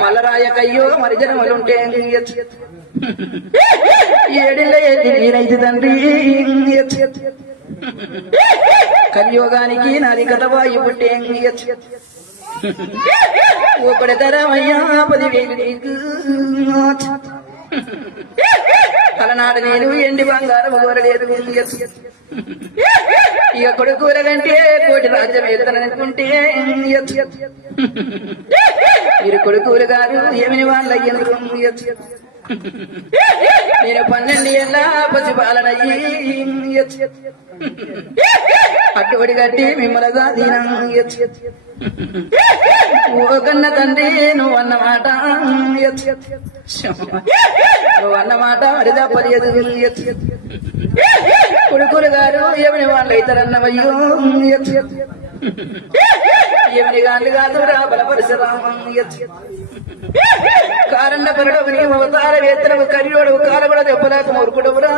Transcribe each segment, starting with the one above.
మల్లరాయకయ్యో మరి జన్మలుంటే ఏడిళ్ళ నేనైతే తండ్రి కలియోగానికి నాది కథవాయి పుట్టే ఒకటి తరమయ్యా 10,000 నీకు అలనాడు నేను ఎండి బంగారం కోరలేదు ఇక కొడుకుల కంటే కోటి రాజ్యం ఎత్తననుకుంటే మీరు కొడుకులు గారు ఏమిని వాళ్ళ ఎందుకు నేను 12 ఏళ్ళ పసిపాలనయ్యి అట్టుబడి కట్టి మిమ్మల్గా దీనం ఓ కన్న తండ్రి నువ్వు అన్నమాట మరి తప్పలేదు కొడుకులు గారు ఏమిని వాళ్ళు అవుతారన్నవయ్యో ఏమిని గాళ్ళు కాదు రా బలపరిశరామం కారణ పరుడు అవతార వేత్తనవు కరియోడు కాల కూడా దెబ్బలాక మొరుకుడవురా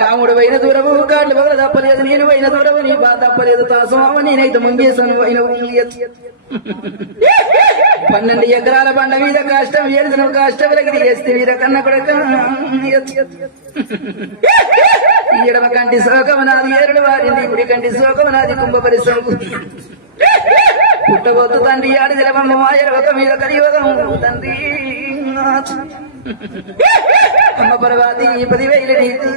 కాముడు అయిన దూరము కాళ్ళు బదులు తప్పలేదు నేను అయిన దూరము నీ బాధ తప్పలేదు తాసమావ నేనైతే ముంగేశాను అయిన 12 ఎకరాల బండ మీద కష్టం 7 దినం కష్టం వెలగిరి వేస్తే వీర కన్న కొడక ఎడమ కంటి శోకము నాది ఏరుడు వారింది కుడి కంటి శోకము నాది కుంభ పరిశ్రమ పుట్టబోతు తండ్రి ఆడి నిలబమ్మ మాయల ఒక మీద కలియోగం తండ్రి అమ్మ పర్వాది 10,000 నీకు